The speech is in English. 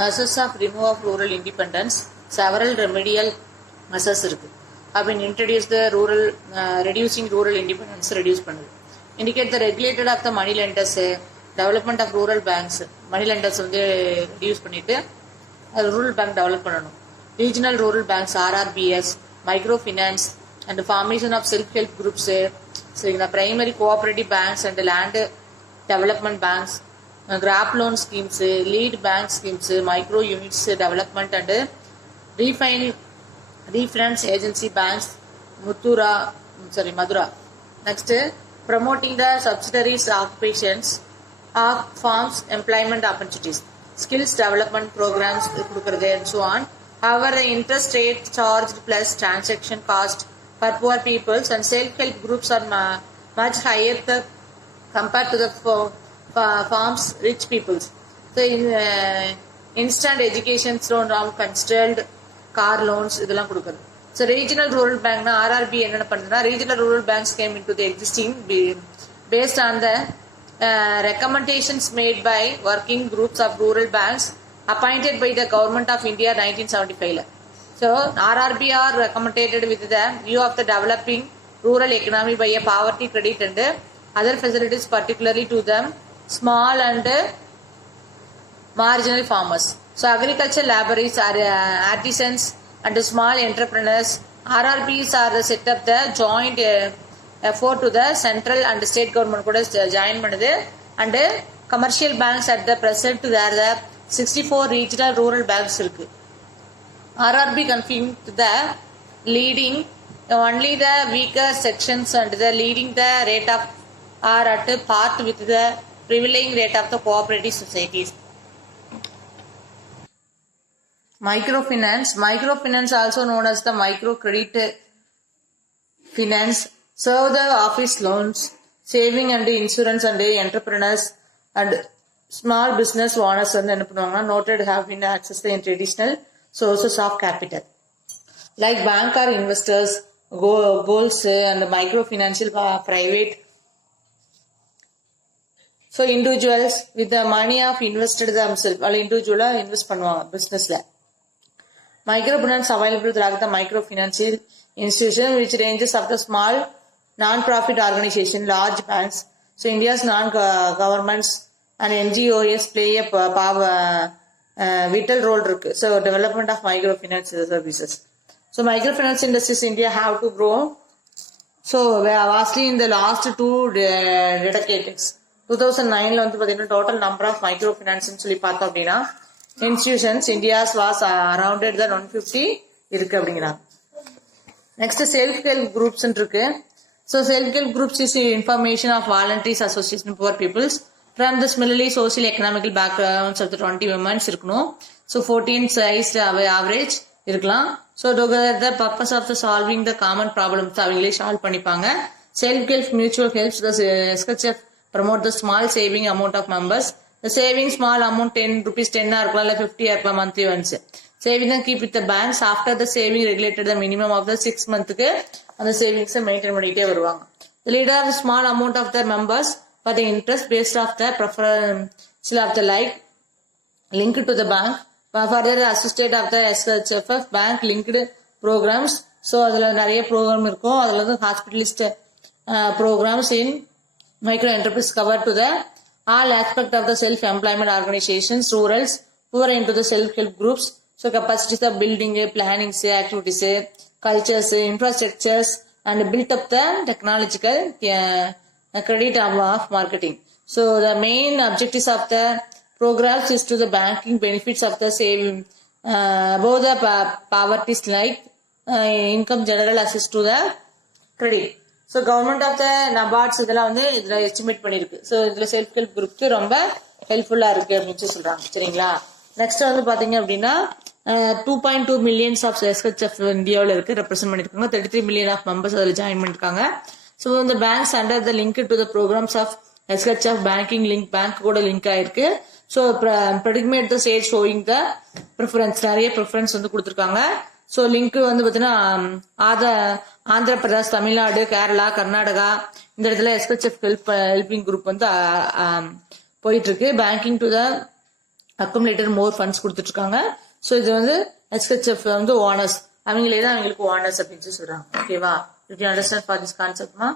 Measures of removal of rural independence. Several remedial measures have been introduced. The reducing rural independence reduce பண்ணுது. Indicate the regulated of the money lenders. Development of rural banks. Money lenders வந்து reduce பண்ணிட்டு rural bank develop பண்ணணும். Regional rural banks RRBS, microfinance and the formation of self-help groups. So in the primary cooperative banks and the land development banks, grab loan schemes, lead bank schemes, micro units development and refinance agency banks, Madura. Next, promoting the subsidiaries occupations of farms, employment opportunities, skills development programs, and so on. However, the interest rate charged plus transaction cost for poor peoples and self-help groups are much higher compared to the farms rich peoples. So in instant education loan now considered car loans இதெல்லாம் கொடுக்குது. So regional rural bank na RRB என்ன பண்ணுதுன்னா regional rural banks came into the existing based on the recommendations made by working groups of rural banks appointed by the government of India 1975. So RRB are recommended with the view of the developing rural economy by a poverty credit and other facilities particularly to them small and marginal farmers. So agricultural laborers are artisans and small entrepreneurs. RRBs are set up the joint effort to the central and state government கூட join பண்ணுது and commercial banks at the present there are 64 regional rural banks இருக்கு. RRB confirmed the leading only the weaker sections and the leading the rate of are at part with the prevailing rate of the cooperative societies. Microfinance also known as the microcredit finance serve the office loans, saving and insurance and entrepreneurs and small business owners and noted have been accessed in traditional sources of capital like bank or investors, goals and microfinancial private. So individuals with the money of invested themselves or individual invest பண்ணுவாங்க businessல. Microfinance available through the microfinancial institution which ranges of the small non-profit organization, large banks. So India's non-governments and NGOs play a vital role. So development of microfinance services. So microfinance industries in India have to grow. So vastly in the last 2 decades. 2009 வந்து பாத்தீங்கன்னா total number of microfinance சொல்லி பார்த்தோம் அப்படின்னா institutions India's was around 150 இருக்கு அப்படிங்கிறாங்க. Next self help groups இருக்கு. So self help groups is information of volunteers association poor peoples from the similarly social economical backgrounds of the 20 women இருக்கணும். So 14 size average இருக்கலாம். So the purpose of the solving the common problems அவங்களே solve பண்ணிப்பாங்க. Self help mutual helps the SHF promote the small saving amount of members. The saving small amount 10 rupees 10 இருக்கலாம் இல்ல 50 இருக்கலாம் monthly once. Saving them keep with the banks after the saving regulated the minimum of the 6 monthக்கு அந்த savings maintain பண்ணிட்டே வருவாங்க. The leader of the small amount of their members for the interest based of the preference of the linked to the bank. Further assisted of the SHFF bank linked programs. So அதுல நிறைய program இருக்கும். அதுல வந்து hospitalist programs in micro enterprise cover to the all aspect of the self-employment organizations, rurals, who are into the self-help groups. So capacities of building, planning, activities, cultures, infrastructures, and built up the technological credit of marketing. So the main objectives of the programs is to the banking benefits of the saving above the poverty like income general assist to the credit. So government of the NABARDS இதெல்லாம் வந்து இதுல estimate பண்ணிருக்கு. So இதுல self help குரூப்க்கு ரொம்ப ஹெல்ப்ஃபுல்லா இருக்கு அப்படின்னு சொல்றாங்க. சரிங்களா? நெக்ஸ்ட் வந்து பாத்தீங்க அப்படின்னா 2.2 millions ஆஃப் SHF இந்தியாவில் இருக்கு ரெப்ரசென்ட் பண்ணிருக்காங்க. 33 million ஆஃப் மெம்பர்ஸ் அதில் ஜாயின் பண்ணிருக்காங்க. ஸோ இந்த banks under the link to the programmes of SHF banking link bank கூட லிங்க் ஆயிருக்கு. ஸோ ப்ரெடிக்மேட் the sale showing the preference நிறைய ப்ரிஃபரன்ஸ் வந்து கொடுத்துருக்காங்க. ஸோ லிங்க் வந்து பார்த்தீங்கன்னா ஆந்திர பிரதேஷ், தமிழ்நாடு, கேரளா, கர்நாடகா இந்த இடத்துல SHF ஹெல்பிங் குரூப் வந்து போயிட்டு இருக்கு. Banking to the accumulator more funds கொடுத்துட்டு இருக்காங்க. ஸோ இது வந்து எஸ்ஹெச்எஃப் வந்து ஓனர்ஸ், அவங்களே தான் அவங்களுக்கு ஓனர்ஸ் அப்படின்னு சொல்றாங்க. ஓகேவா? You can understand for this கான்செப்ட்மா?